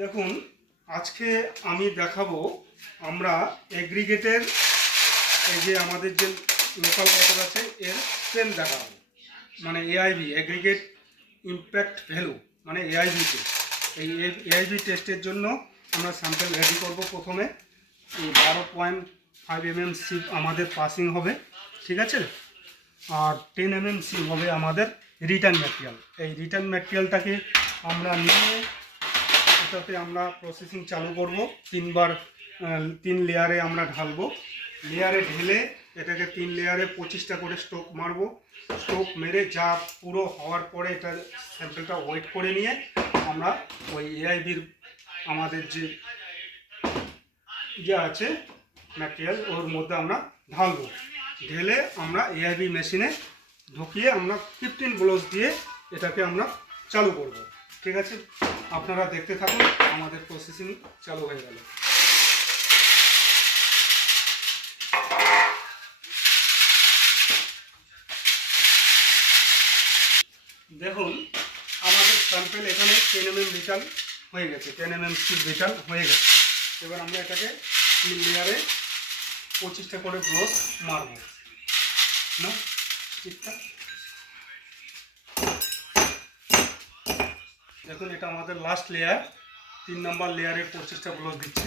দেখুন, আজকে আমি দেখাবো আমরা এগ্রিগেটের এই যে আমাদের যে লোকাল ওয়াটার আছে এর স্ট্রেন্থ দেখাবো, মানে এআইভি এগ্রিগেট ইম্প্যাক্ট ভ্যালু, মানে এআইভি টেস্ট। এই এআইভি টেস্টের জন্য আমরা স্যাম্পল রেডি করব। প্রথমে এই 12.5 mm সিপ আমাদের পাসিং হবে, ঠিক আছে, আর 10 mm সিপ হবে আমাদের রিটার্ন ম্যাটেরিয়াল। এই রিটার্ন ম্যাটেরিয়ালটাকে আমরা নিয়ে এটাতে আমরা প্রসেসিং চালু করব। 3 লেয়ারে আমরা ঢালবো। লেয়ারে ঢেলে এটাকে 3 লেয়ারে 25টা করে স্ট্রোক মারবো। স্ট্রোক মেরে যা পুরো হওয়ার পরে এটা স্যাম্পলটা ওয়েট করে নিয়ে আমরা ওই এআইবির আমাদের যে আছে ম্যাটেরিয়াল ওর মধ্যে আমরা ঢালবো। ঢেলে আমরা এআইবি মেশিনে ঢুকিয়ে আমরা 15 ব্লোজ দিয়ে এটাকে আমরা চালু করব। ঠিক আছে, আপনারা দেখতে থাকুন। আমাদের প্রসেসিং চালু হয়ে গেল। দেখুন, আমাদের স্যাম্পল এখানে 10 mm রিটার্ন হয়ে গেছে, 10 mm সিপ রিটার্ন হয়ে গেছে। এবার আমরা এটাকে 3 লেয়ারে 25টা করে ব্লোজ মারব না ঠিকঠাক। দেখুন, এটা আমাদের লাস্ট লেয়ার, 3 নম্বর লেয়ারে 25টা ব্লোজ দিচ্ছে।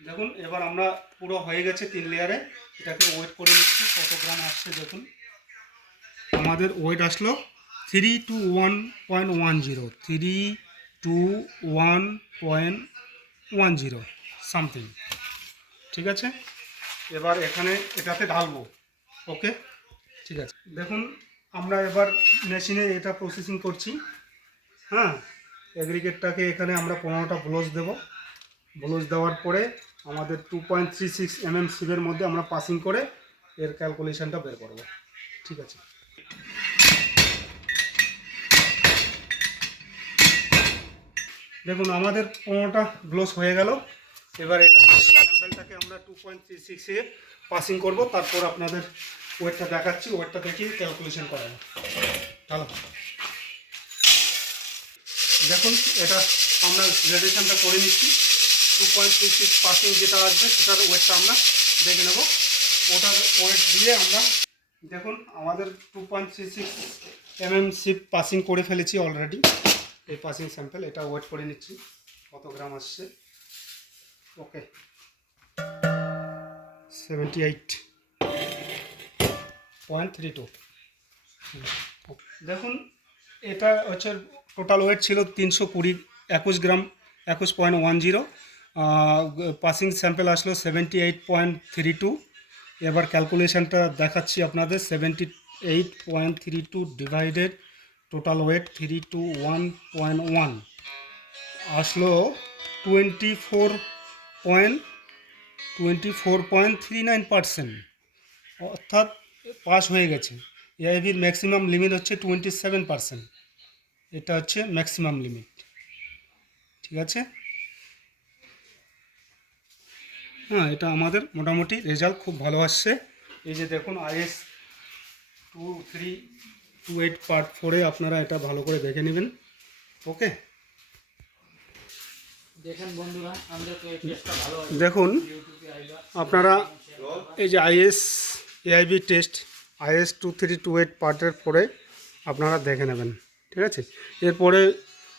দেখুন, এবার আমরা পুরো হয়ে গেছে 3 লেয়ারে। এটাকে ওয়েট করে নিচ্ছি কত গ্রাম আসছে। দেখুন, আমাদের ওয়েট আসলো 321.10, 321.10 সামথিং, ঠিক আছে। এবার এখানে এটাতে ঢালবো। ওকে, ঠিক আছে। দেখুন, আমরা এবার মেশিনে এটা প্রসেসিং করছি। হ্যাঁ, এগ্রিগেটটাকে এখানে আমরা 15টা ব্লোজ দেব। ব্লোজ দেওয়ার পরে আমাদের 2.36 mm সিপের মধ্যে আমরা পাসিং করে এর ক্যালকুলেশনটা বের করব। ঠিক আছে, দেখুন আমাদের 15টা ব্লোজ হয়ে গেল। এবার এটা স্যাম্পলটাকে আমরা 2.36 এ পাসিং করব। তারপর আপনাদের ওয়েটটা দেখাচ্ছি, ওয়েটটা দেখিয়ে ক্যালকুলেশন করাবো। চলো, দেখুন এটা আমরা রেডিয়েশনটা করে নিচ্ছি। 2.36 পাসিং যেটা আসবে সেটার ওয়েটটা আমরা দেখে নেব। ওটার ওয়েট দিয়ে আমরা দেখুন আমাদের 2.36 mm সিপ পাসিং করে ফেলেছি অলরেডি। এই পাসিং স্যাম্পল এটা ওয়েট করে নিচ্ছি কত গ্রাম আসছে। ওকে, 78.32। দেখুন, এটা হচ্ছে টোটাল ওয়েট ছিল 21 গ্রাম, 21.10। পাসিং স্যাম্পল আসলো 78.32। এবার ক্যালকুলেশনটা দেখাচ্ছি আপনাদের। 78.32 ডিভাইডেড টোটাল ওয়েট 321.1 আসলো 24.39%, অর্থাৎ পাস হয়ে গেছে। এআইভির ম্যাক্সিমাম লিমিট হচ্ছে 27%। এটা হচ্ছে ম্যাক্সিমাম লিমিট, ঠিক আছে। হ্যাঁ, এটা আমাদের মোটামুটি রেজাল্ট খুব ভালো আসছে। এই যে দেখুন, IS 2328 পার্ট 4-এ আপনারা এটা ভালো করে দেখে নেবেন। ওকে, দেখুন আপনারা এই যে এআইবি টেস্ট IS 2328 পার্টের পরে আপনারা দেখে নেবেন, ঠিক আছে। এরপরে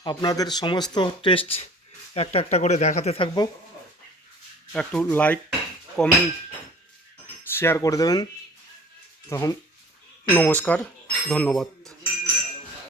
আপনাদের সমস্ত টেস্ট একটা একটা করে দেখাতে থাকবো। একটু লাইক, কমেন্ট, শেয়ার করে দেবেন। তখন নমস্কার, ধন্যবাদ।